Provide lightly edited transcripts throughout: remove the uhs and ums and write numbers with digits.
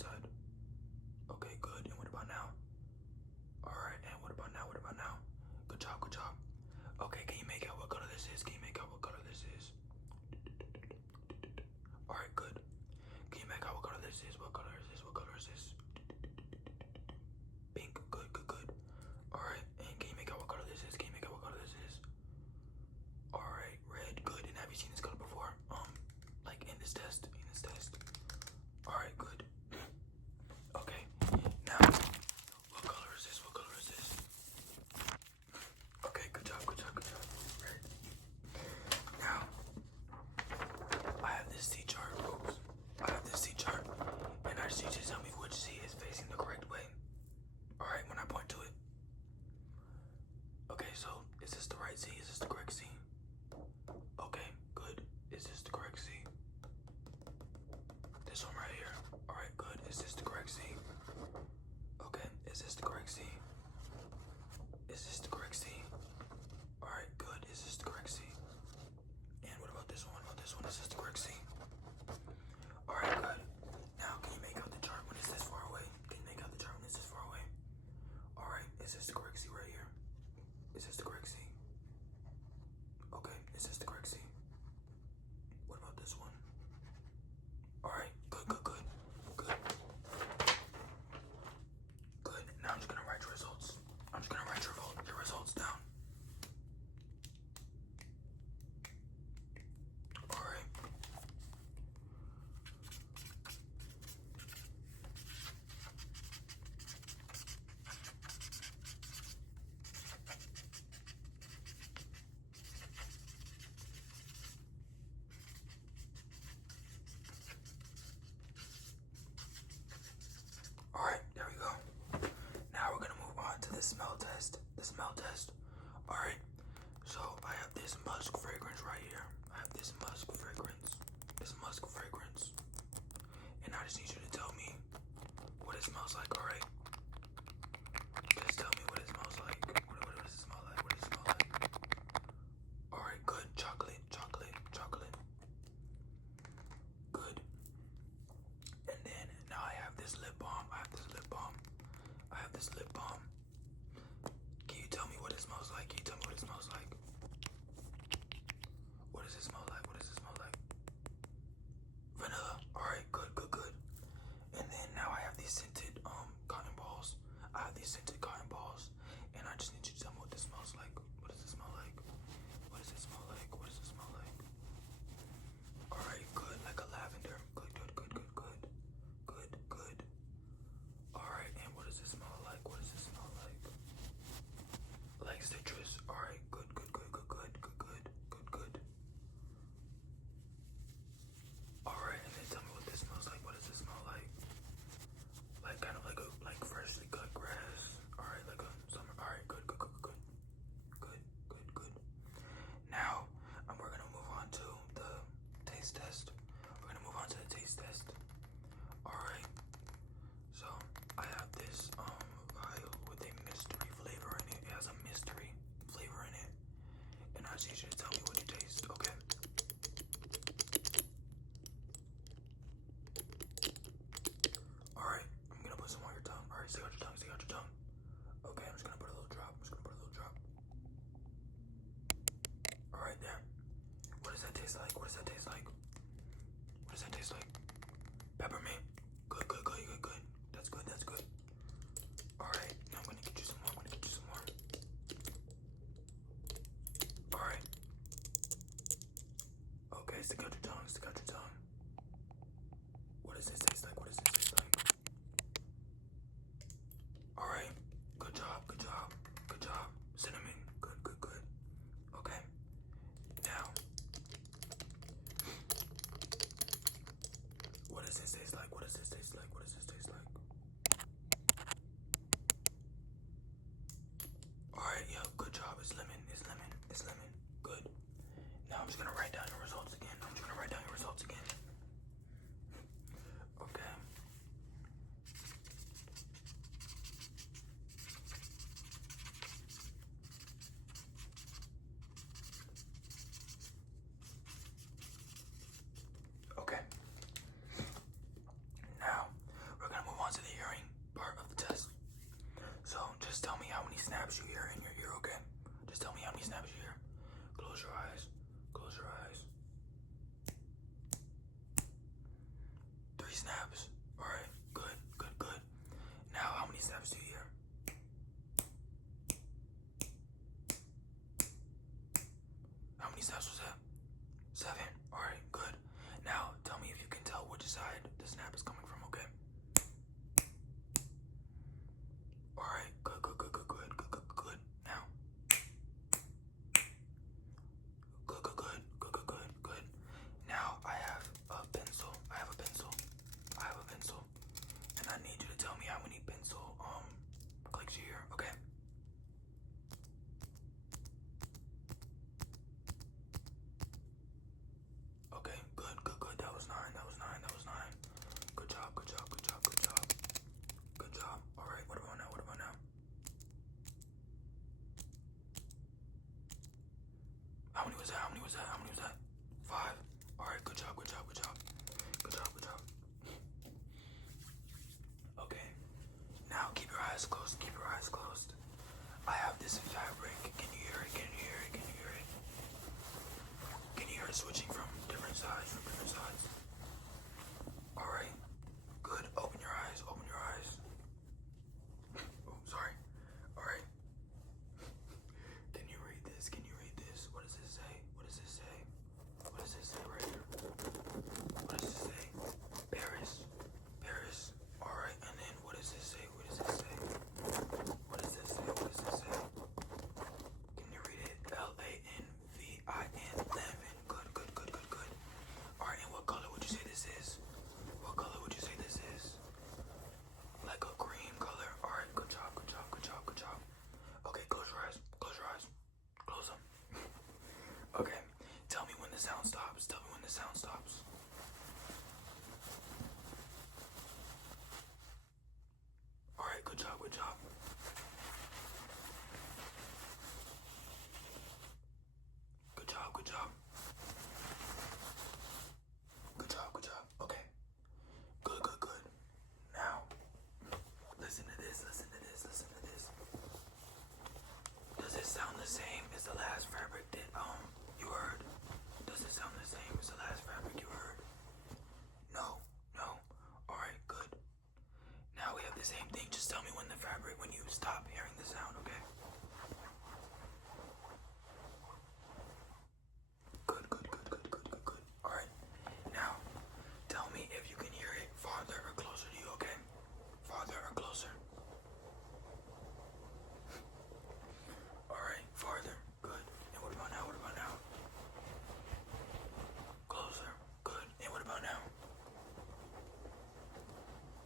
side. Okay, good. And what about now? Alright, and what about now? What about now? Good job, good job. Okay, can you make out what color this is? Can you make out what color this is? Alright, good. Can you make out what color this is? What color is this? What color is this? Pink. Good, good, good. Alright, and can you make out what color this is? Can you make out what color this is? Alright, red. Good. And have you seen this color before? Like in this test? In this test. Alright, good. Okay, now, what color is this? What color is this? Okay, good job, good job, good job. Red. Now, I have this C chart. Oops. I have this C chart, and I just need you to tell me which C is facing the correct way. Alright, when I point to it. Okay, so is this the right C? Is this the correct C? Okay, good. Is this the correct C? This one right here. Alright, good. Is this the correct C? Okay, is this the correct C? Is this the correct C? Alright, good. Is this the correct C? And what about this one? What about this one? Is this the correct C? Alright, good. Now, can you make out the chart when it's this far away? Can you make out the chart when it's this far away? Alright, is this the correct C right here? Is this the correct C? Okay, is this the correct C? What about this one? Alright, good, good, good. Good. Good. Now I'm just gonna write your results. I'm just gonna write your results down. Alright. Alright, there we go. Now we're gonna move on to the smell test. The smell test. Alright, so I have this musk fragrance right here. I have this musk fragrance. This musk fragrance. And I just need you to tell me what it smells like, alright? Just tell me what it smells like. What does it smell like? What does it smell like? Alright, good. Chocolate, chocolate, chocolate. Good. And then now I have this lip balm. I have this lip balm. I have this lip balm. Can you tell me what it smells like? Can you tell me what it smells like? What does it smell like? What does it smell like? Vanilla. Alright, good, good, good. And then now I have these scented cotton balls. I have these scented cotton balls. And I just need you to tell me what this smells like. What does it smell like? What does it smell like? What does it smell like? Alright, good. Like a lavender. Good, good, good, good, good. Good, good. Alright, and what does it smell like? What does it smell like? Like citrus. Alright, good, good, good, good, good, good, good, good, good. Alright, and then tell me what this smells like. What does it smell like? Like kind of like a freshly cut grass. Alright, like a summer. Alright, good, good, good, good. Good, good, good. Now we're gonna move on to the taste test. We're gonna move on to the taste test. Alright. So I have this vial with a mystery flavor in it. It has a mystery flavor in it. And I just need you to tell me what you taste, okay? Alright, I'm gonna put some on your tongue. Alright, stick out your tongue, stick out your tongue. Okay, I'm just gonna put a little drop. I'm just gonna put a little drop. Alright, there. What does that taste like? What does that taste like? What does that taste like? Peppermint. Good, good, good, good, good. That's good, that's good. Alright, now I'm gonna get you some more. I'm gonna get you some more. Alright. Okay, stick out your tongue, stick out your tongue. What does this taste like? What does this taste like? Alright, good job, good job, good job. Cinnamon, good, good, good. Okay, now, what does this taste like? What does this taste like? What does this taste like? Alright, yeah, good job. It's lemon, it's lemon, it's lemon. Good. Now I'm just gonna write down your results again. I'm just gonna write down your results again. Okay. Okay. Now we're gonna started switching from different sides, Alright, good. Open your eyes, open your eyes. Oh, sorry. Alright. Can you read this? Can you read this? What does it say? What does it say? What does it say right here? What does it say? Paris. Paris. Alright, and then what does it say? What does it say? What does it say? What does it say? Can you read it? Lanvin. Lanvin. Good, good, good, good, good. Alright, and what color would you say this is? What color would you say this is? Like a cream color. Alright, good job, good job, good job, good job. Okay, close your eyes. Close your eyes. Close them. Okay, tell me when the sound stops. Tell me when the sound stops. Alright, good job, good job. Good job, good job. Good job, good job. Okay. Good, good, good. Now, listen to this, listen to this, listen to this. Does it sound the same as the last fabric that you heard? Does it sound the same as the last fabric you heard? No, no. Alright, good. Now we have the same thing. Just tell me when when you stop hearing the sound, okay? Good, good, good, good, good, good, good. Alright. Now, tell me if you can hear it farther or closer to you, okay? Farther or closer? Alright, farther. Good. And what about now? What about now? Closer. Good. And what about now?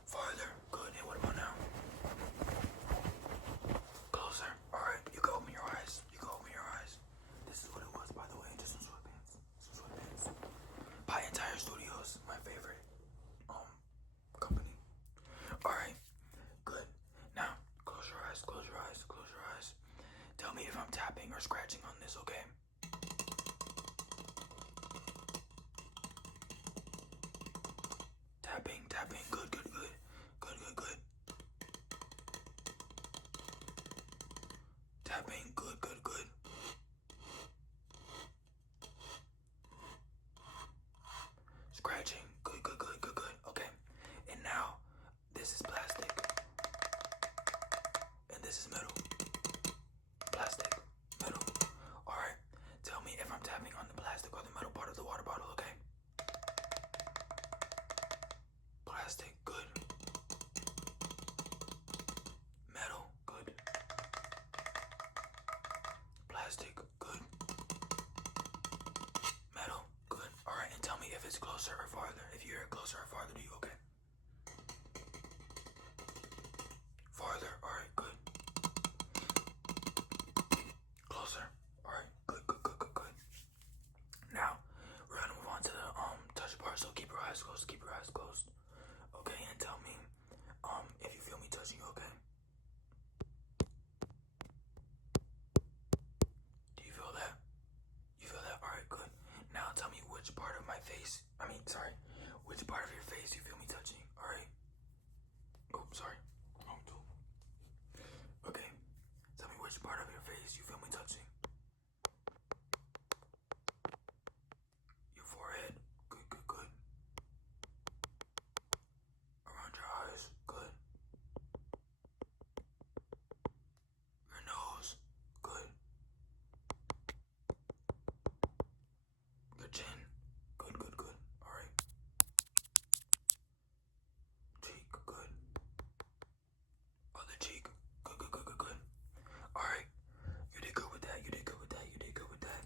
Farther. Good. And what about now? Closer. Alright, you can open your eyes. You can open your eyes. This is what it was, by the way. Just some sweatpants. Some sweatpants. By Entire Studios, my favorite company. Alright, good. Now, close your eyes, close your eyes, close your eyes. Tell me if I'm tapping or scratching on this, okay? Tapping, tapping, good, good, good. Good, good, good. Tapping, good, good, good. Scratching, good, good, good, good, good. Okay, and now this is plastic, and this is metal. Plastic, metal. Alright, tell me if I'm tapping on the plastic or the metal part of the water bottle, okay? Plastic, good. Metal, good. Plastic, good. Metal, good. Alright, and tell me if it's closer or farther. If you hear it closer or farther to you, okay? Farther, alright, good. Closer, alright, good, good, good, good, good. Now, we're gonna move on to the touch part, so keep your eyes closed, keep your eyes closed. Okay, and tell me if you feel me touching you, okay? Do you feel that? You feel that? Alright, good. Now tell me which part of my face, which part of your face you feel me touching, alright? Oh, sorry. Wrong tool. Okay, tell me which part of your face you feel me touching. Your forehead, good, good, good. Around your eyes, good. Your nose, good. Your chin, good, good, good. Alright. Cheek, good. Other cheek, good, good, good, good, good. Alright. You did good with that, you did good with that, you did good with that.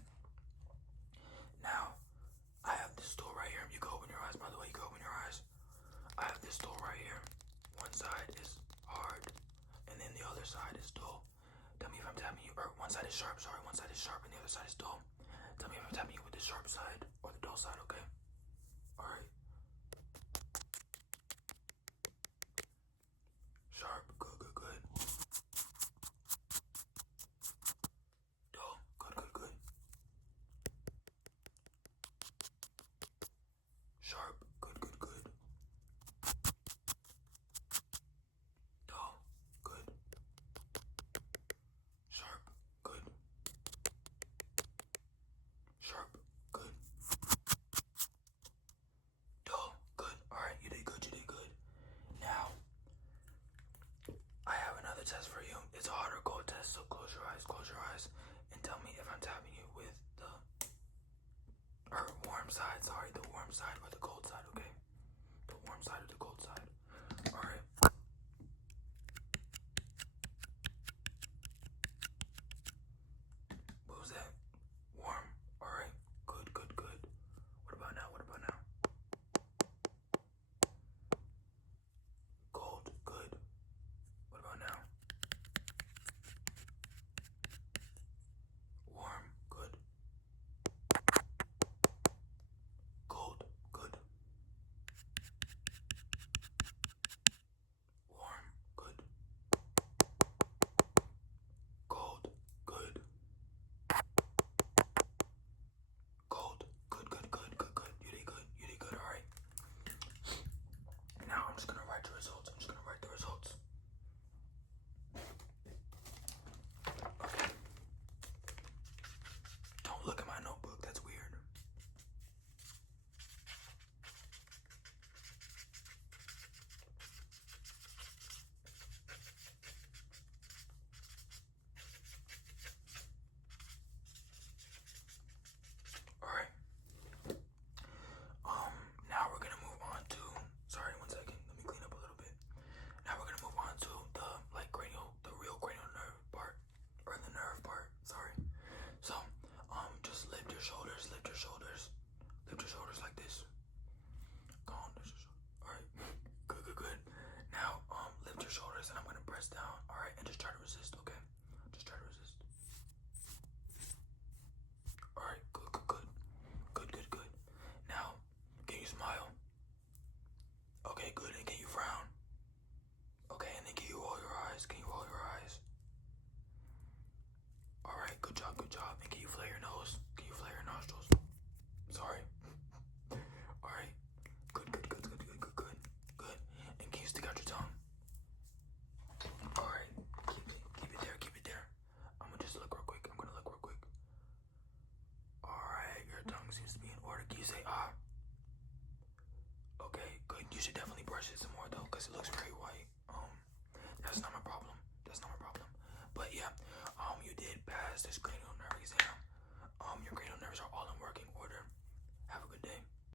Now, I have this tool right here. You can open your eyes, by the way, you can open your eyes. I have this tool right here. One side is hard, and then the other side is dull. Tell me if I'm tapping you, or one side is sharp, sorry, one side is sharp and the other side is dull. Tell me if I'm tapping you with the sharp side or the dull side, okay? Alright. Sharp, good, good, good. Dull, good, good, good. Sharp, good, good, good. Dull, good. Sharp, good. Sharp, good. you should definitely brush it some more though, because it looks very white. That's not my problem. That's not my problem. But yeah, you did pass this cranial